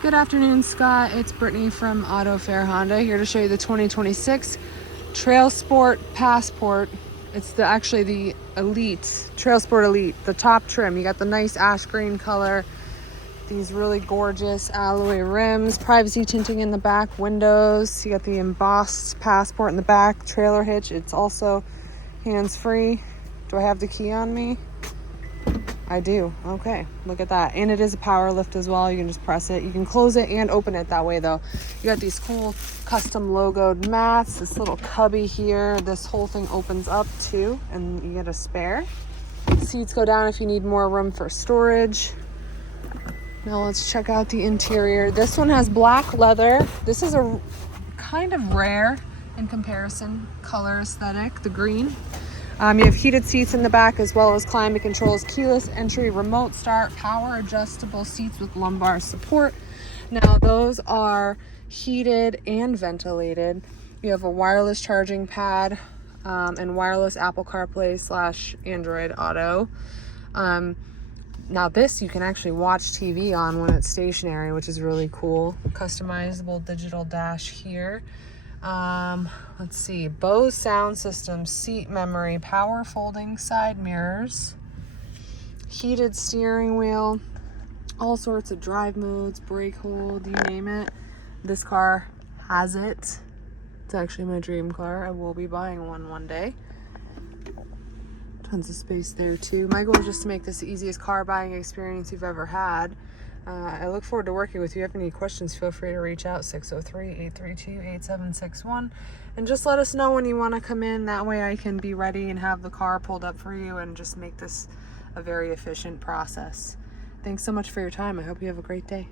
Good afternoon, Scott. It's Brittany from Autofair Honda here to show you the 2026 Trailsport Passport. It's actually the Elite, Trailsport Elite, the top trim. You got the nice ash green color, these really gorgeous alloy rims, privacy tinting in the back windows. You got the embossed Passport in the back, trailer hitch. It's also hands-free. Do I have the key on me? I do. Okay, look at that. And it is a power lift as well. You can just press it. You can close it and open it that way though. You got these cool custom logoed mats, this little cubby here. This whole thing opens up too, and you get a spare. Seats go down if you need more room for storage. Now let's check out the interior. This one has black leather. This is a kind of rare in comparison color aesthetic, the green. You have heated seats in the back as well as climate controls, keyless entry, remote start, power adjustable seats with lumbar support. Now those are heated and ventilated. You have a wireless charging pad and wireless Apple CarPlay / Android Auto. Now this you can actually watch TV on when it's stationary, which is really cool. Customizable digital dash here. Let's see, Bose sound system, seat memory, power folding side mirrors, heated steering wheel, all sorts of drive modes, brake hold, you name it. This car has it. It's actually my dream car. I will be buying one day. Tons of space there too. My goal is just to make this the easiest car buying experience you've ever had. I look forward to working with you. If you have any questions, feel free to reach out, 603-832-8761. And just let us know when you want to come in. That way I can be ready and have the car pulled up for you and just make this a very efficient process. Thanks so much for your time. I hope you have a great day.